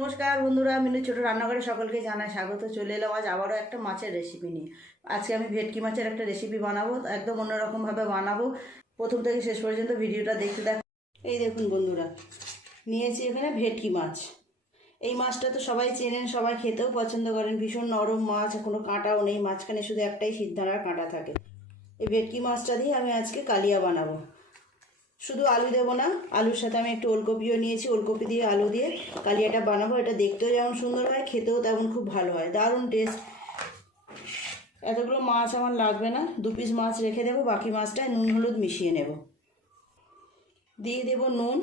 নমস্কার বন্ধুরা, মিনু ছোট রান্নাঘরে সকলকে জানাই স্বাগত। চলে এলাম আজ আবারও একটা মাছের রেসিপি নিয়ে। আজকে আমি ভেটকি মাছের একটা রেসিপি বানাবো, একদম অন্যরকমভাবে বানাবো। প্রথম থেকে শেষ পর্যন্ত ভিডিওটা দেখতে থাকুন। এই দেখুন বন্ধুরা, নিয়েছি এখানে ভেটকি মাছ। এই মাছটা তো সবাই চেনেন, সবাই খেতেও পছন্দ করেন। ভীষণ নরম মাছ, কোনো কাঁটাও নেই, মাঝখানে শুধু একটাই সিদ্ধরার কাঁটা থাকে। এই ভেটকি মাছটা দিয়ে আমি আজকে কালিয়া বানাবো। শুধু আলু দেবো না, আলুর সাথে আমি একটু ওলকপিও নিয়েছি, ওলকপি দিয়ে আলু দিয়ে কালিয়াটা বানাবো। এটা দেখতেও যেমন সুন্দর হয়, খেতেও তেমন খুব ভালো হয়, দারুণ টেস্ট। এতগুলো মাছ আমার লাগবে না, 2 পিস মাছ রেখে দেবো, বাকি মাছটায় নুন হলুদ মিশিয়ে নেব। দিয়ে দেব নুন,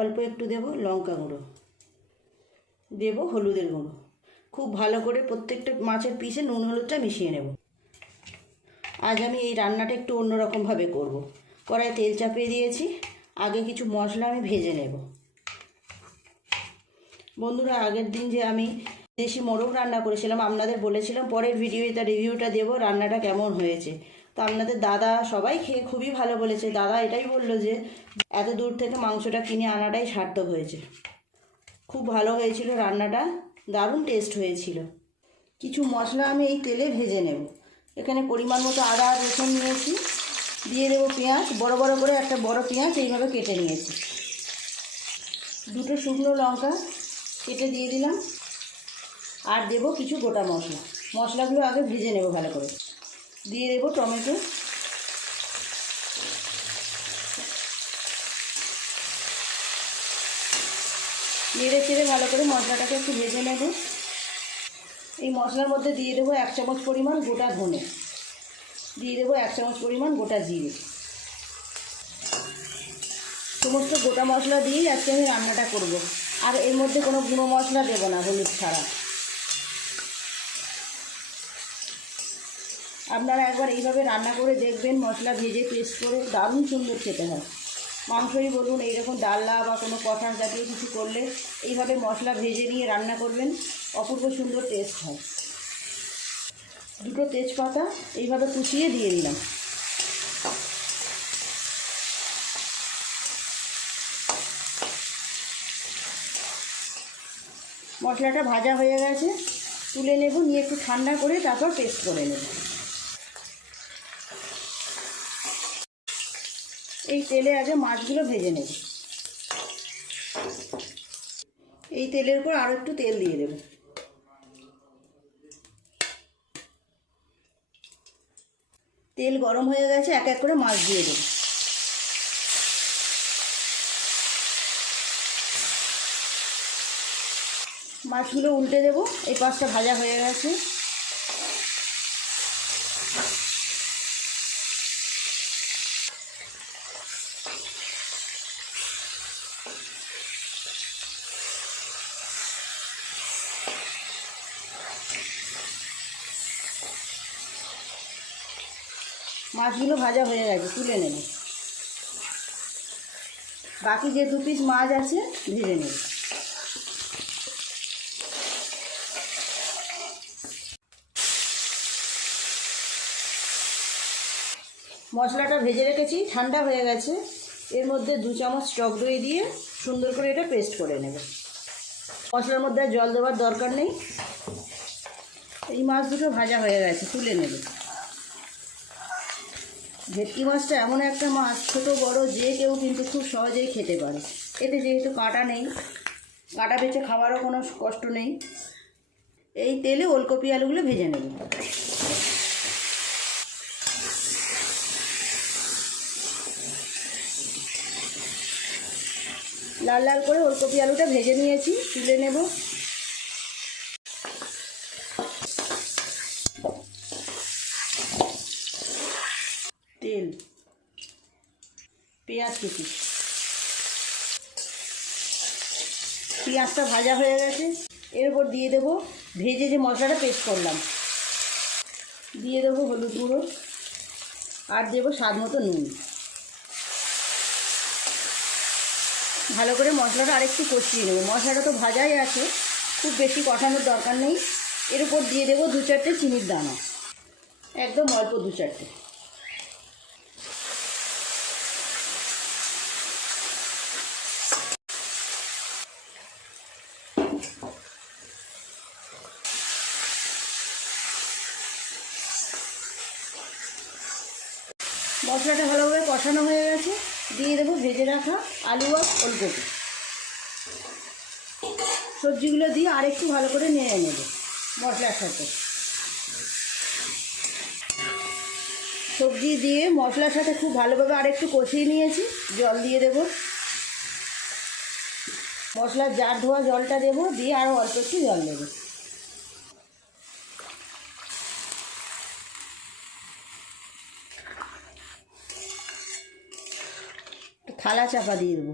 অল্প একটু দেব লঙ্কা গুঁড়ো, দেব হলুদের গুঁড়ো। খুব ভালো করে প্রত্যেকটা মাছের পিসে নুন হলুদটা মিশিয়ে নেব। আজ আমি এই রান্নাটা একটু অন্যরকমভাবে করব। কড়াই তেল চাপিয়ে দিয়েছি, আগে কিছু মশলা আমি ভেজে নেব। বন্ধুরা, আগের দিন যে আমি দেশি মোরগ রান্না করেছিলাম, আপনাদের বলেছিলাম পরের ভিডিওতে তার রিভিউটা দেবো, রান্নাটা কেমন হয়েছে। তো আপনাদের দাদা সবাই খেয়ে খুবই ভালো বলেছে। দাদা এটাই বলল যে এত দূর থেকে মাংসটা কিনে আনাটাই সার্থক হয়েছে। খুব ভালো হয়েছিল রান্নাটা, দারুণ টেস্ট হয়েছিল। কিছু মশলা আমি এই তেলে ভেজে নেব। এখানে পরিমাণ মতো আদা রসুন নিয়েছি, দিয়ে দেবো পেঁয়াজ, বড় বড় করে একটা বড় পেঁয়াজ এইভাবে কেটে নিয়েছি। 2টো শুকনো লঙ্কা কেটে দিয়ে দিলাম, আর দেব কিছু গোটা মশলা। মশলাগুলো আগে ভেজে নেব ভালো করে। দিয়ে দেব টমেটো, নেড়ে চেড়ে ভালো করে মশলাটাকে একটু ভেজে নেব। এই মশলার মধ্যে দিয়ে দেবো 1 চামচ পরিমাণ গোটা ধনে, দিয়ে দেবো 1 চামচ পরিমাণ গোটা জিরে। সমস্ত গোটা মশলা দিয়েই আজকে আমি রান্নাটা করব। আর এর মধ্যে কোনো গুঁড়ো মশলা দেবো না, হলুদ ছাড়া। আপনারা একবার এইভাবে রান্না করে দেখবেন, মশলা ভেজে পেস্ট করে, দারুণ সুন্দর খেতে হয়। মাংসই বলুন, এইরকম ডালনা বা কোনো কষা জাতীয় কিছু করলে এইভাবে মশলা ভেজে নিয়ে রান্না করবেন, অপূর্ব সুন্দর টেস্ট হয়। 2টো তেজপাতা এইভাবে কুচিয়ে দিয়ে দিলাম। মশলাটা ভাজা হয়ে গেছে, তুলে নেব, নিয়ে একটু ঠান্ডা করে তারপর পেস্ট করে নেব। এই তেলে আগে মাছগুলো ভেজে নেব। এই তেলের উপর আরও একটু তেল দিয়ে দেব। তেল গরম হয়ে গেছে, এক এক করে মাছ দিয়ে দেব। মাছগুলো উল্টে দেব। এই পাশটা ভাজা হয়ে গেছে। মাছগুলো ভাজা হয়ে গেছে, তুলে নেব। বাকি যে 2 পিস মাছ আছে ভেজে নেব। মশলাটা ভেজে রেখেছি, ঠান্ডা হয়ে গেছে। এর মধ্যে 2 চামচ টক দই দিয়ে সুন্দর করে এটা পেস্ট করে নেব। মশলার মধ্যে জল দেওয়ার দরকার নেই। এই মাছ দুটো ভাজা হয়ে গেছে, তুলে নেব। ভেটকি মাছটা এমন একটা মাছ, ছোটো বড় যে কেউ কিন্তু খুব সহজেই খেতে পারে। এতে যেহেতু কাঁটা নেই, কাঁটা বেছে খাওয়ারও কোনো কষ্ট নেই। এই তেলে ওলকপি আলুগুলো ভেজে নেব। লাল লাল করে ওলকপি আলুটা ভেজে নিয়েছি, তুলে নেব। তেল, পেঁয়াজ কুচি। পেঁয়াজটা ভাজা হয়ে গেছে, এর উপর দিয়ে দেবো ভেজে যে মশলাটা পেস্ট করলাম। দিয়ে দেবো হলুদ গুঁড়ো, আর দেবো স্বাদ মতো নুন। ভালো করে মশলাটা আরেকটু কষিয়ে নেব। মশলাটা তো ভাজাই আছে, খুব বেশি কষানোর দরকার নেই। এর উপর দিয়ে দেবো 2-4টে চিনির দানা, একদম অল্প 2-4টে। মশলাটা ভালোভাবে কষানো হয়ে গেছে, দিয়ে দেবো ভেজে রাখা আলু আর ওলকপি। সবজিগুলো দিয়ে আর একটু ভালো করে নেড়ে নেব মশলার সাথে। সবজি দিয়ে মশলার সাথে খুব ভালোভাবে আর একটু কষিয়ে নিয়েছি। জল দিয়ে দেব, মশলার জার ধোয়া জলটা দেবো, দিয়ে আরও অল্প একটু জল দেবো। থালা চাপা দিয়ে দেবো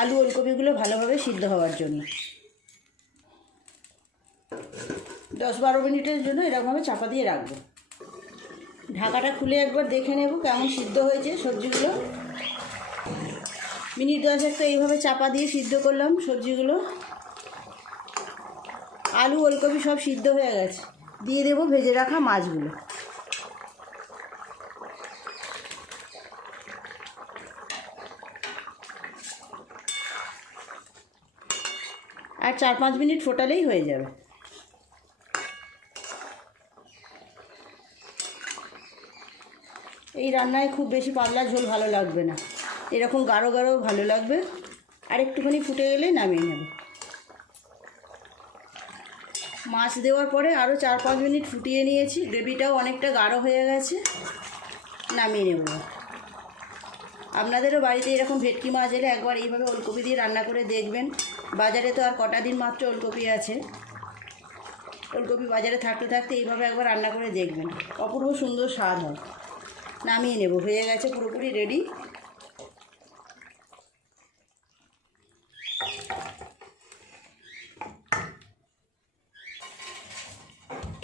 আলু ওলকপিগুলো ভালোভাবে সিদ্ধ হওয়ার জন্য। 10-12 মিনিটের জন্য এরকমভাবে চাপা দিয়ে রাখবো। ঢাকাটা খুলে একবার দেখে নেব কেমন সিদ্ধ হয়েছে সবজিগুলো। মিনিট 10 তো এইভাবে চাপা দিয়ে সিদ্ধ করলাম সবজিগুলো। আলু ওলকপি সব সিদ্ধ হয়ে গেছে, দিয়ে দেবো ভেজে রাখা মাছগুলো। আর 4-5 মিনিট ফোটালেই হয়ে যাবে। এই রান্নায় খুব বেশি পাতলা ঝোল ভালো লাগবে না, এরকম গাঢ় গাঢ় ভালো লাগবে। আর একটুখানি ফুটে গেলে নামিয়ে নেব। মাছ দেওয়ার পরে আরও 4-5 মিনিট ফুটিয়ে নিয়েছি, গ্রেভিটাও অনেকটা গাঢ় হয়ে গেছে, নামিয়ে নেব। আপনাদেরও বাড়িতে এরকম ভেটকি মাছ এলে একবার এইভাবে ওলকপি দিয়ে রান্না করে দেখবেন। বাজারে তো আর কটা দিন মাত্র ওলকপি আছে, ওলকপি বাজারে থাকতে থাকতে এইভাবে একবার রান্না করে দেখবেন, অপূর্ব সুন্দর স্বাদ হয়। নামিয়ে নেব, হয়ে গেছে পুরোপুরি রেডি।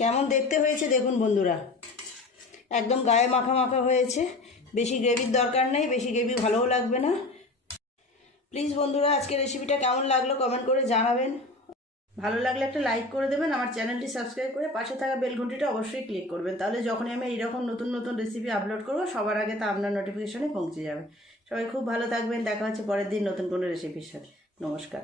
কেমন দেখতে হয়েছে দেখুন বন্ধুরা, একদম গায়ে মাখা মাখা হয়েছে। বেশি গ্রেভির দরকার নেই, বেশি গ্রেভি ভালোও লাগবে না। প্লিজ বন্ধুরা আজকের রেসিপিটা কেমন লাগলো কমেন্ট করে জানাবেন। ভালো লাগলে একটা লাইক করে দেবেন, আমার চ্যানেলটি সাবস্ক্রাইব করে পাশে থাকা বেল ঘন্টিটা অবশ্যই ক্লিক করবেন, তাহলে যখনই আমি এইরকম নতুন নতুন রেসিপি আপলোড করব সবার আগে তা আপনার নোটিফিকেশনে পৌঁছে যাবে। সবাই খুব ভালো থাকবেন, দেখা হচ্ছে পরের দিন নতুন কোনো রেসিপির সাথে। নমস্কার।